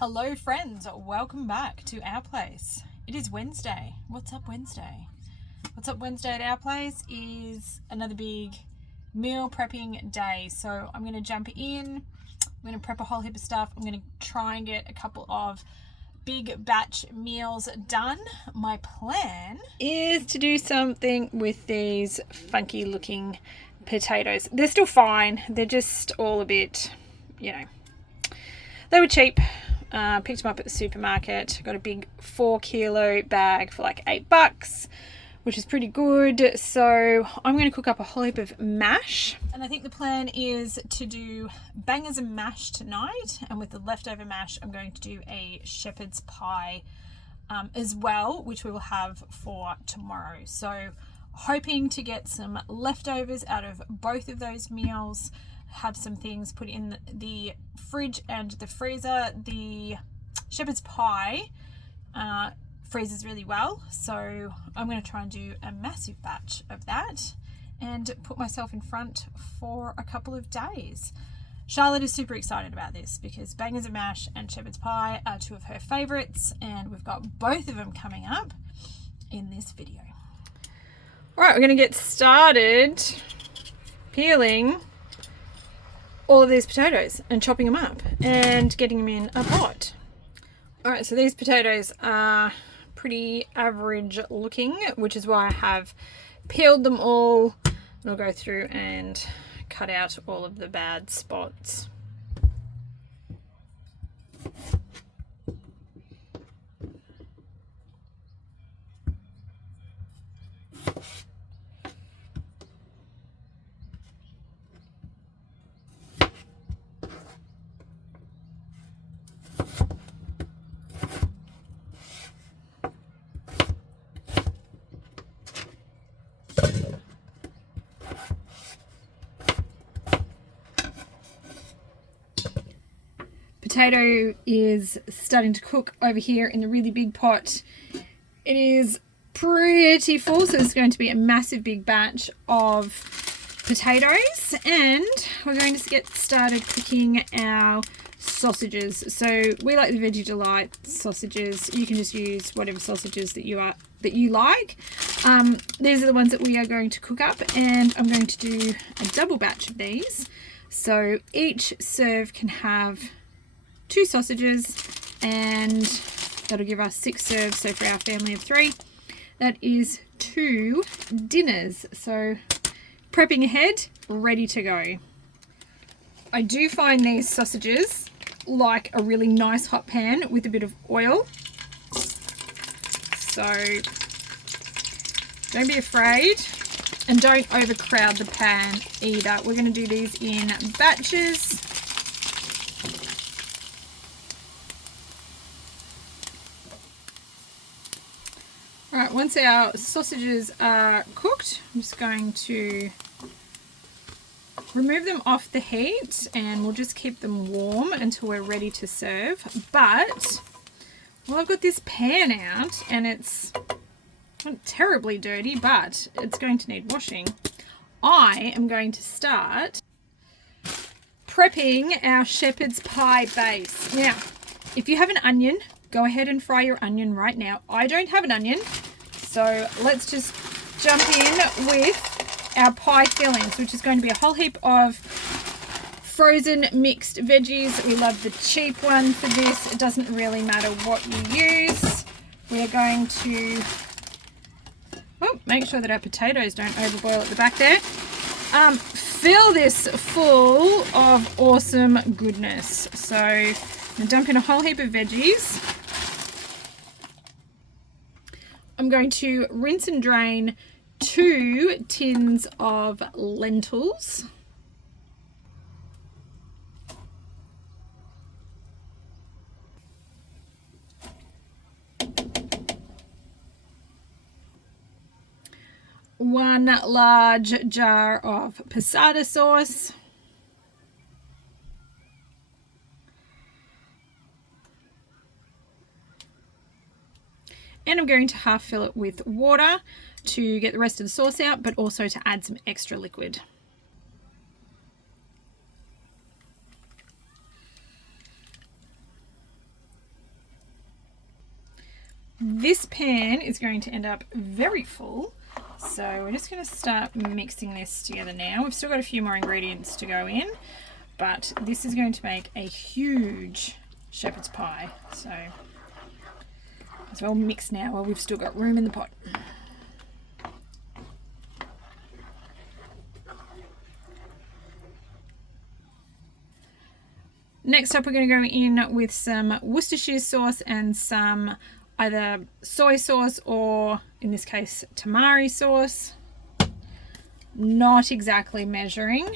Hello friends, welcome back to our place. It is Wednesday. What's up Wednesday? What's up Wednesday at our place is another big meal prepping day. So I'm going to jump in, I'm going to prep a whole heap of stuff. I'm going to try and get a couple of big batch meals done. My plan is to do something with these funky looking potatoes. They're still fine. They're just all a bit, they were cheap. Picked them up at the supermarket. Got a big 4 kilo bag for like $8, which is pretty good. So I'm going to cook up a whole heap of mash. And I think the plan is to do bangers and mash tonight. And with the leftover mash, I'm going to do a shepherd's pie as well, which we will have for tomorrow. So hoping to get some leftovers out of both of those meals. Have some things put in the fridge and the freezer. The shepherd's pie freezes really well, so I'm going to try and do a massive batch of that and put myself in front for a couple of days. Charlotte is super excited about this because bangers and mash and shepherd's pie are two of her favorites, and we've got both of them coming up in this video. All right, we're going to get started peeling all of these potatoes and chopping them up and getting them in a pot. All right, so these potatoes are pretty average looking, which is why I have peeled them all, and I'll go through and cut out all of the bad spots. Potato is starting to cook over here in the really big pot. It is pretty full, so it's going to be a massive big batch of potatoes, and we're going to get started cooking our sausages. So we like the Veggie Delight sausages. You can just use whatever sausages that you like. These are the ones that we are going to cook up, and I'm going to do a double batch of these. So each serve can have 2 sausages, and that'll give us 6 serves. So for our family of 3, that is 2 dinners. So prepping ahead, ready to go. I do find these sausages like a really nice hot pan with a bit of oil. So don't be afraid, and don't overcrowd the pan either. We're going to do these in batches. Alright, once our sausages are cooked, I'm just going to remove them off the heat, and we'll just keep them warm until we're ready to serve. But, well, I've got this pan out, and it's not terribly dirty, but it's going to need washing. I am going to start prepping our shepherd's pie base. Now, if you have an onion, go ahead and fry your onion right now. I don't have an onion, so let's just jump in with our pie fillings, which is going to be a whole heap of frozen mixed veggies. We love the cheap one for this. It doesn't really matter what you use. We are going to make sure that our potatoes don't overboil at the back there. Fill this full of awesome goodness. So I'm going to dump in a whole heap of veggies. I'm going to rinse and drain 2 tins of lentils. One large jar of passata sauce. And I'm going to half fill it with water to get the rest of the sauce out, but also to add some extra liquid. This pan is going to end up very full, so we're just going to start mixing this together now. We've still got a few more ingredients to go in, but this is going to make a huge shepherd's pie, so as well mix now while we've still got room in the pot. Next up, we're going to go in with some Worcestershire sauce and some either soy sauce or, in this case, tamari sauce. Not exactly measuring.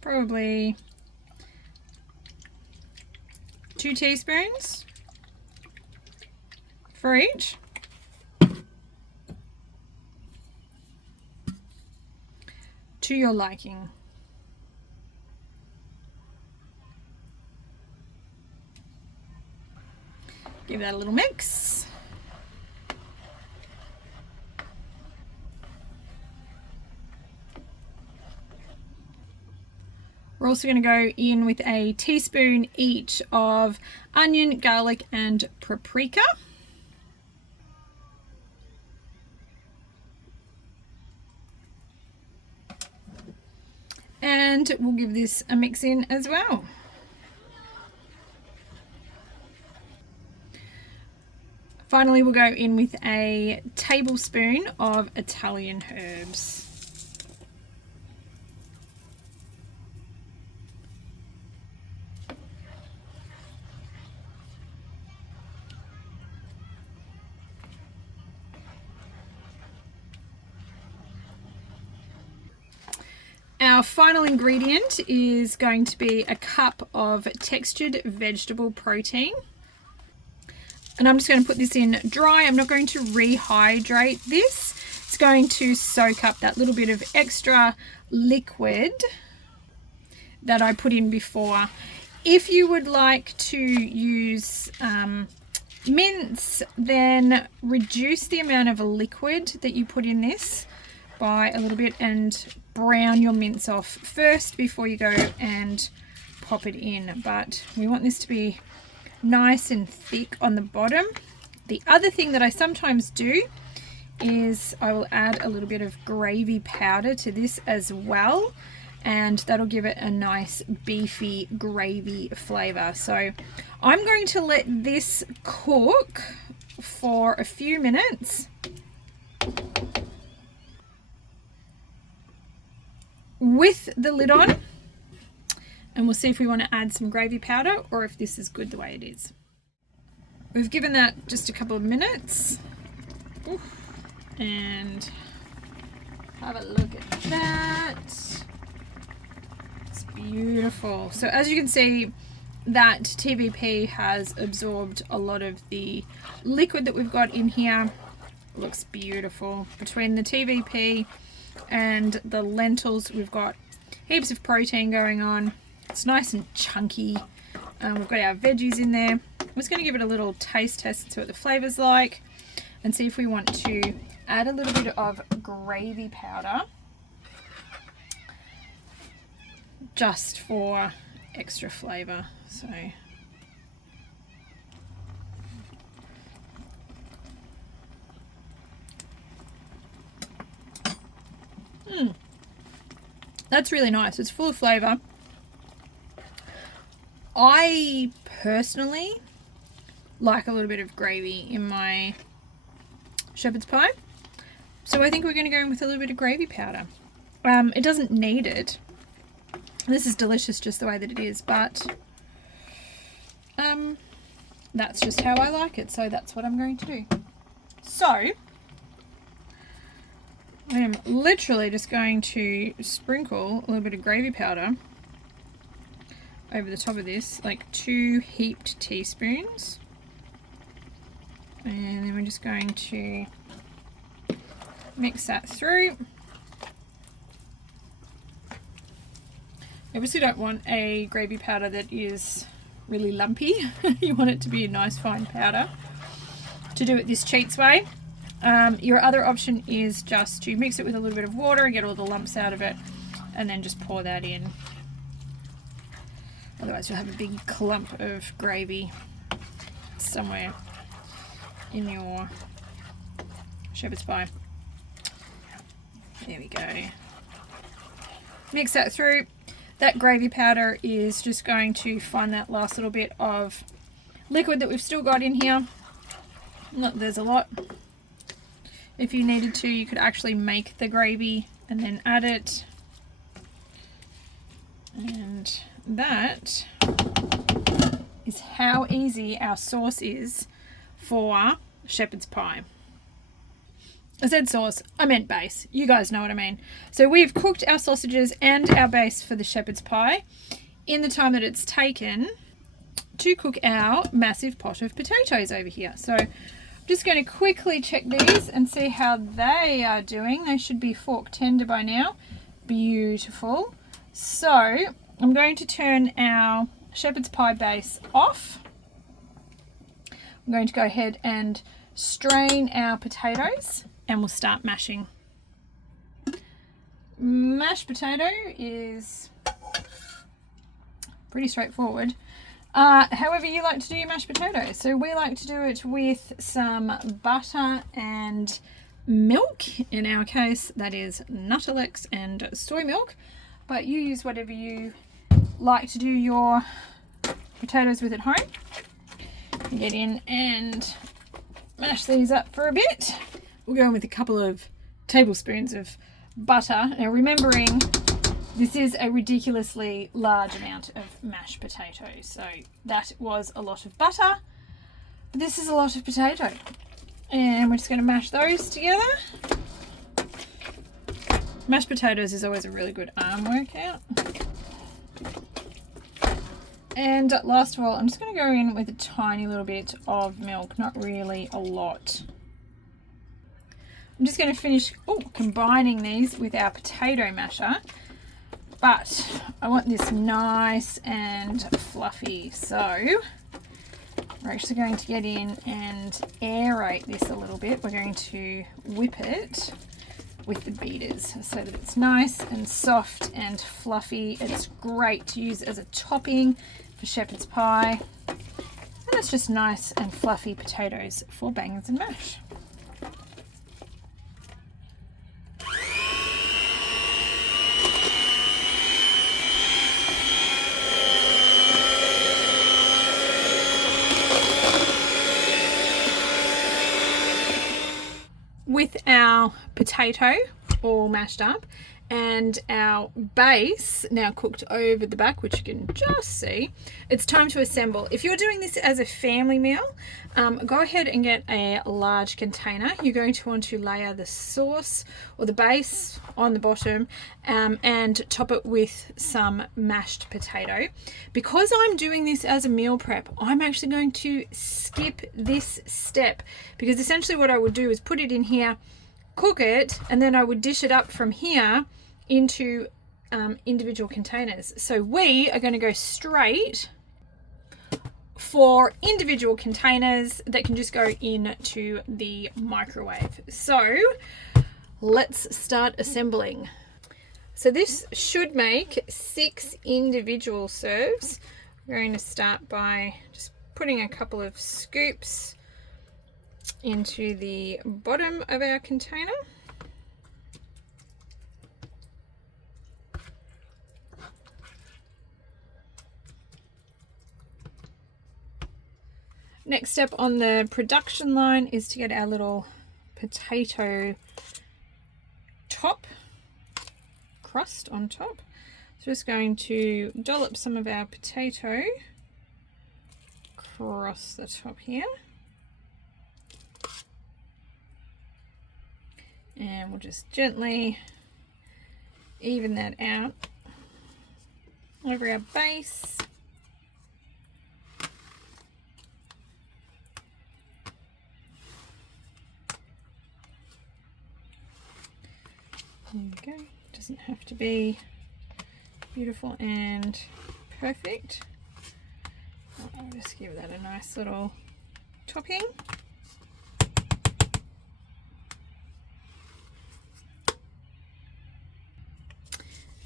Probably 2 teaspoons for each. To your liking. Give that a little mix. We're also going to go in with a teaspoon each of onion, garlic, and paprika. And we'll give this a mix in as well. Finally, we'll go in with a tablespoon of Italian herbs. Our final ingredient is going to be a cup of textured vegetable protein. And I'm just going to put this in dry. I'm not going to rehydrate this. It's going to soak up that little bit of extra liquid that I put in before. If you would like to use mince, then reduce the amount of liquid that you put in this by a little bit and brown your mince off first before you go and pop it in. But we want this to be nice and thick on the bottom. The other thing that I sometimes do is I will add a little bit of gravy powder to this as well, and that'll give it a nice beefy gravy flavor. So I'm going to let this cook for a few minutes with the lid on, and we'll see if we want to add some gravy powder or if this is good the way it is. We've given that just a couple of minutes. Oof. And have a look at that. It's beautiful. So as you can see, that TVP has absorbed a lot of the liquid that we've got in here. It looks beautiful. Between the TVP and the lentils, we've got heaps of protein going on. It's nice and chunky. We've got our veggies in there. I'm just going to give it a little taste test and see what the flavor's like, and see if we want to add a little bit of gravy powder just for extra flavor. So that's really nice. It's full of flavor. I personally like a little bit of gravy in my shepherd's pie, so I think we're going to go in with a little bit of gravy powder. It doesn't need it. This is delicious just the way that it is, but that's just how I like it, so that's what I'm going to do. So I am literally just going to sprinkle a little bit of gravy powder over the top of this, like 2 heaped teaspoons, and then we're just going to mix that through. You obviously don't want a gravy powder that is really lumpy. You want it to be a nice fine powder to do it this cheats way. Your other option is just to mix it with a little bit of water and get all the lumps out of it, and then just pour that in. Otherwise you'll have a big clump of gravy somewhere in your shepherd's pie. There we go. Mix that through. That gravy powder is just going to find that last little bit of liquid that we've still got in here. Look, there's a lot. If you needed to, you could actually make the gravy and then add it. And that is how easy our sauce is for shepherd's pie. I said sauce, I meant base. You guys know what I mean. So we've cooked our sausages and our base for the shepherd's pie in the time that it's taken to cook our massive pot of potatoes over here. So I'm just going to quickly check these and see how they are doing. They should be fork tender by now. Beautiful. So I'm going to turn our shepherd's pie base off. I'm going to go ahead and strain our potatoes and we'll start mashing. Mashed potato is pretty straightforward. However you like to do your mashed potatoes. So we like to do it with some butter and milk. In our case, that is Nuttelex and soy milk. But you use whatever you like to do your potatoes with at home. You get in and mash these up for a bit. We'll go in with a couple of tablespoons of butter. Now remembering this is a ridiculously large amount of mashed potatoes. So that was a lot of butter. But this is a lot of potato. And we're just going to mash those together. Mashed potatoes is always a really good arm workout. And last of all, I'm just going to go in with a tiny little bit of milk, not really a lot. I'm just going to finish combining these with our potato masher, but I want this nice and fluffy. So we're actually going to get in and aerate this a little bit. We're going to whip it with the beaters so that it's nice and soft and fluffy. It's great to use as a topping for shepherd's pie, and it's just nice and fluffy potatoes for bangers and mash. With our potato all mashed up and our base now cooked over the back, which you can just see, it's time to assemble. If you're doing this as a family meal, go ahead and get a large container. You're going to want to layer the sauce or the base on the bottom and top it with some mashed potato. Because I'm doing this as a meal prep, I'm actually going to skip this step, because essentially what I would do is put it in here, cook it, and then I would dish it up from here into individual containers. So we are going to go straight for individual containers that can just go into the microwave. So let's start assembling. So this should make 6 individual serves. We're going to start by just putting a couple of scoops into the bottom of our container. Next step on the production line is to get our little potato top crust on top. So just going to dollop some of our potato across the top here. And we'll just gently even that out over our base. There we go. Doesn't have to be beautiful and perfect. I'll just give that a nice little topping.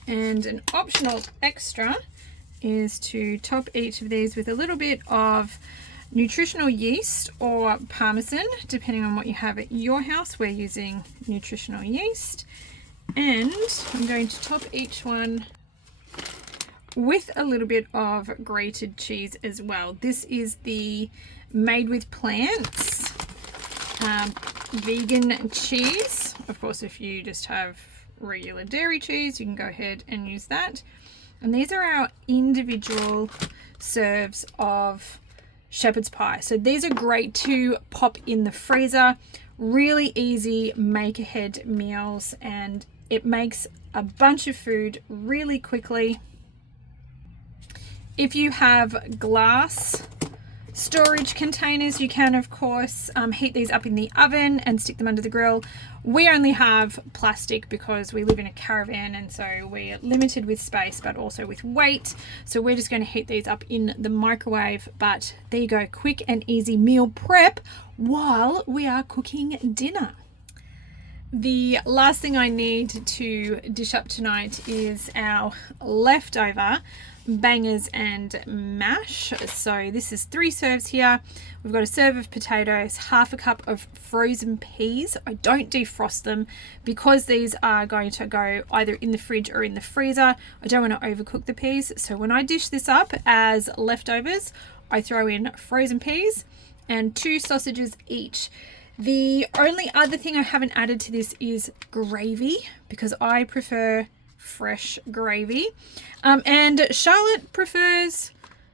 And an optional extra is to top each of these with a little bit of nutritional yeast or parmesan, depending on what you have at your house. We're using nutritional yeast, and I'm going to top each one with a little bit of grated cheese as well. This is the Made with Plants vegan cheese. Of course, if you just have regular dairy cheese, you can go ahead and use that. And these are our individual serves of shepherd's pie. So these are great to pop in the freezer. Really easy make ahead meals, and it makes a bunch of food really quickly. If you have glass storage containers, you can of course heat these up in the oven and stick them under the grill. We only have plastic because we live in a caravan, and so we're limited with space but also with weight, so we're just going to heat these up in the microwave. But there you go, quick and easy meal prep while we are cooking dinner. The last thing I need to dish up tonight is our leftover bangers and mash. So this is 3 serves here. We've got a serve of potatoes, half a cup of frozen peas. I don't defrost them because these are going to go either in the fridge or in the freezer. I don't want to overcook the peas, so when I dish this up as leftovers, I throw in frozen peas and 2 sausages each. The only other thing I haven't added to this is gravy, because I prefer fresh gravy, and Charlotte prefers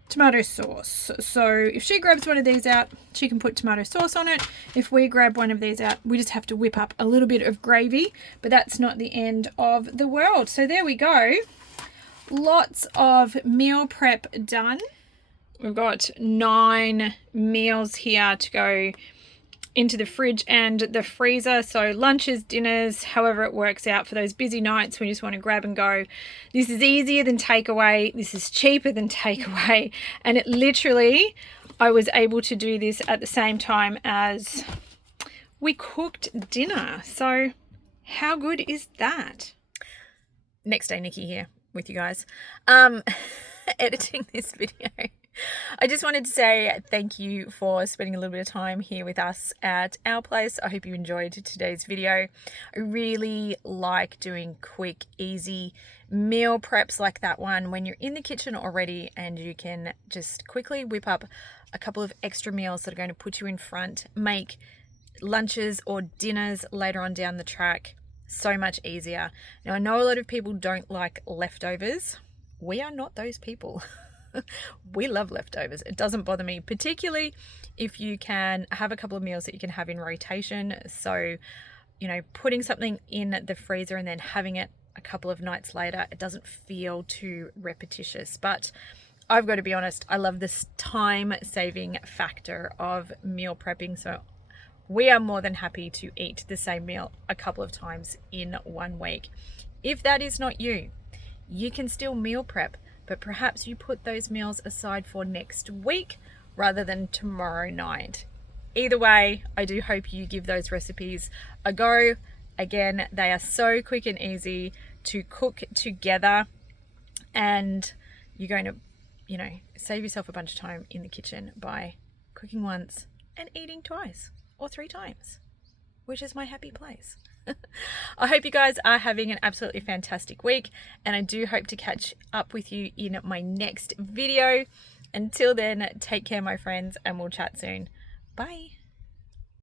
tomato sauce. So if she grabs one of these out, she can put tomato sauce on it. If we grab one of these out, we just have to whip up a little bit of gravy, but that's not the end of the world. So there we go. Lots of meal prep done. We've got 9 meals here to go into the fridge and the freezer. So lunches, dinners, however it works out for those busy nights when you just want to grab and go. This is easier than takeaway. This is cheaper than takeaway. And it literally, I was able to do this at the same time as we cooked dinner. So how good is that? Next day, Nikki here with you guys, editing this video. I just wanted to say thank you for spending a little bit of time here with us at our place. I hope you enjoyed today's video. I really like doing quick, easy meal preps like that one when you're in the kitchen already and you can just quickly whip up a couple of extra meals that are going to put you in front, make lunches or dinners later on down the track so much easier. Now, I know a lot of people don't like leftovers. We are not those people. We love leftovers. It doesn't bother me, particularly if you can have a couple of meals that you can have in rotation. So, you know, putting something in the freezer and then having it a couple of nights later, it doesn't feel too repetitious. But I've got to be honest, I love this time saving factor of meal prepping. So we are more than happy to eat the same meal a couple of times in 1 week. If that is not you, you can still meal prep, but perhaps you put those meals aside for next week rather than tomorrow night. Either way, I do hope you give those recipes a go. Again, they are so quick and easy to cook together, and you're going to, you know, save yourself a bunch of time in the kitchen by cooking once and eating twice or 3 times, which is my happy place. I hope you guys are having an absolutely fantastic week, and I do hope to catch up with you in my next video. Until then, take care, my friends, and we'll chat soon. Bye.